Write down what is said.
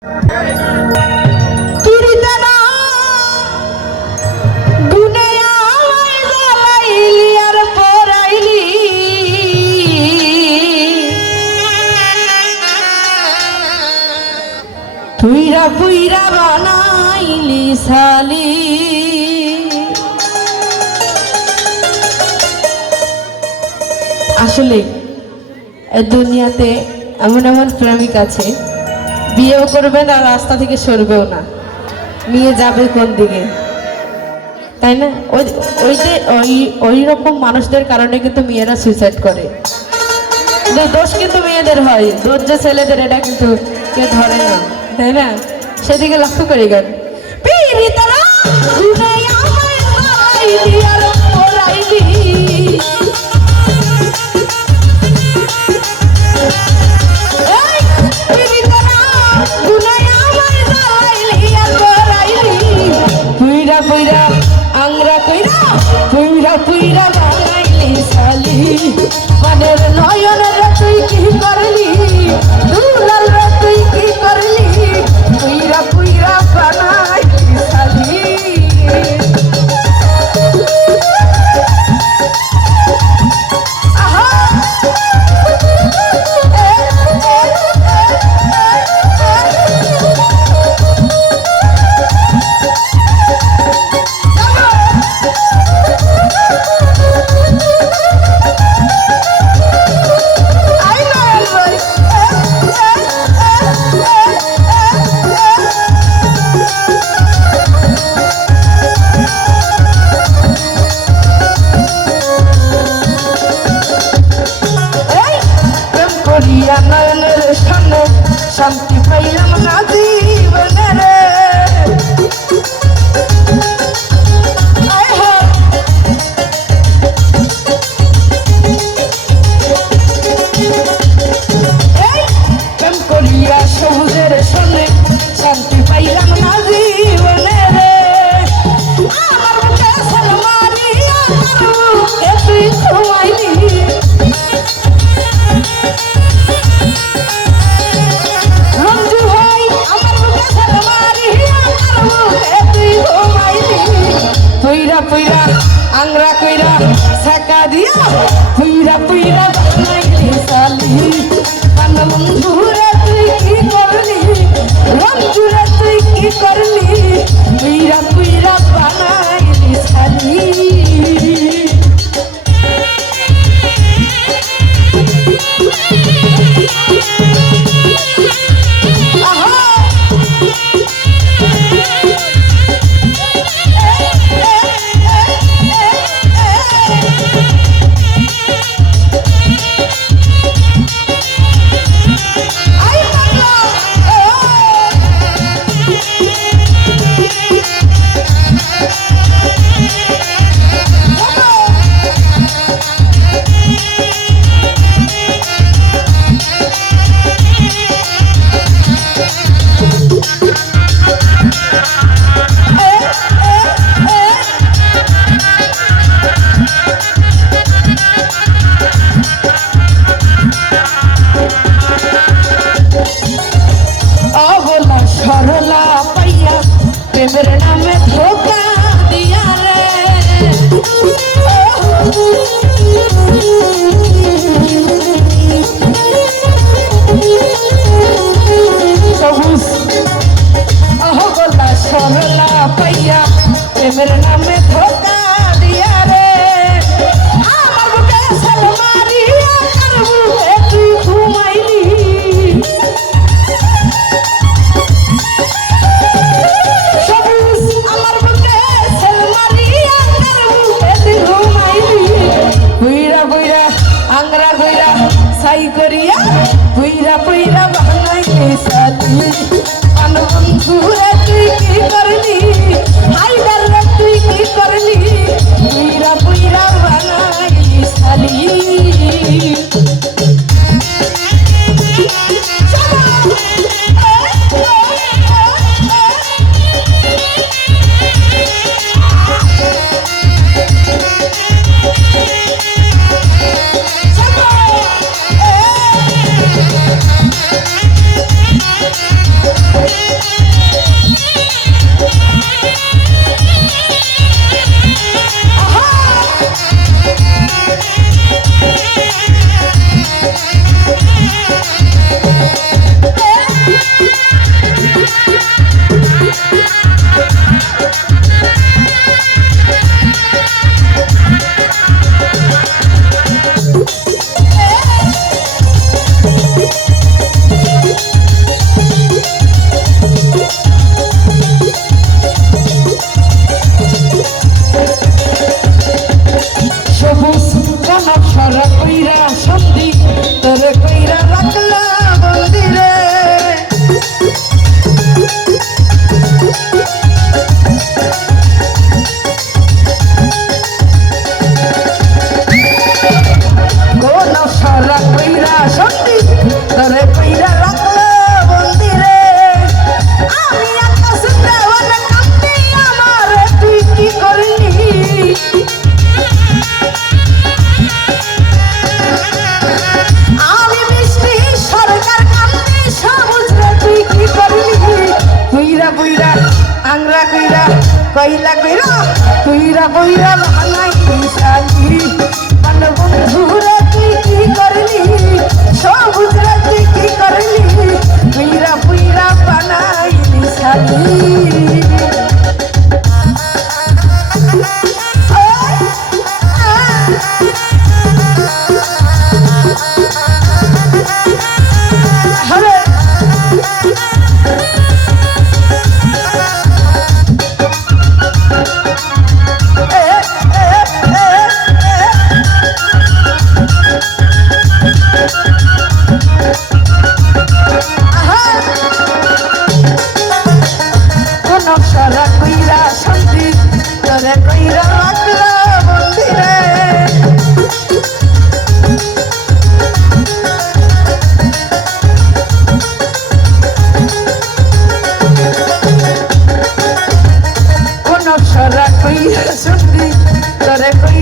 পুইরা পুইরা বানাইলি সালি আসলে দুনিয়াতে এমন এমন প্রেমিক আছে বিয়েও করবে না, রাস্তা থেকে সরবেও না, নিয়ে যাবে কোন দিকে, তাই না? ওই রকম মানুষদের কারণে কিন্তু মেয়েরা সুইসাইড করে। দোষ কিন্তু মেয়েদের হয়, দোষ যে ছেলেদের এটা কিন্তু কেউ ধরে না, তাই না? সেদিকে লক্ষ্য করি গান পুইরা আংরা কইরা পুইরা পুইরা বানাইলি সালি মনের নয়নের তুই কি করলি, দুলাল তুই কি করলি, পুইরা পুইরা বানাইলি সালি। নয়নের সামনে শান্তি পাইলাম না জীবনে রে, প্রেম করিয়া সবুজের সামনে শান্তি পাইলাম না জীবনে রে, আমার বুকে সালমারিয়া তুই ঘুমাইলি, পুইরা আংরা কইরা ছাকা দিয়া পুইরা পুইরা বানাইলি সালি, বন্ধুরে তুই কি করলি, বন্ধুরে তুই কি করলি, পুইরা পুইরা বানাইলি সালি। সরলা পাইয়া প্রেমের নামে ধোকা দিয়া রে, সবুজ অহগলা সরলা পাইয়া প্রেমের নামে ধোকা দিয়া রে, আমার বুকে সালমারিয়া কার বুকে তুই ঘুমাইলি, আংরা কইরা সাই করিয়া পুইরা পুইরা বানাইলি সালি, বন্ধুরে তুই কি করলি, হাইদার তুই কি করলি, পুইরা পুইরা বানাইলি সালি। বুইরা আংরা কইরা কইলা কইরা কইরা বইরা ভাঙাই শালি বন বন্ধুরা তুই কি করলি সবুজ রাতে কি করলি কইরা বুইরা বানাইলি শালি সারা কইরা শান্তি তোরে কইরা রাখলা মন্দিরে কোন সারা কইরা শান্তি তোরে কইরা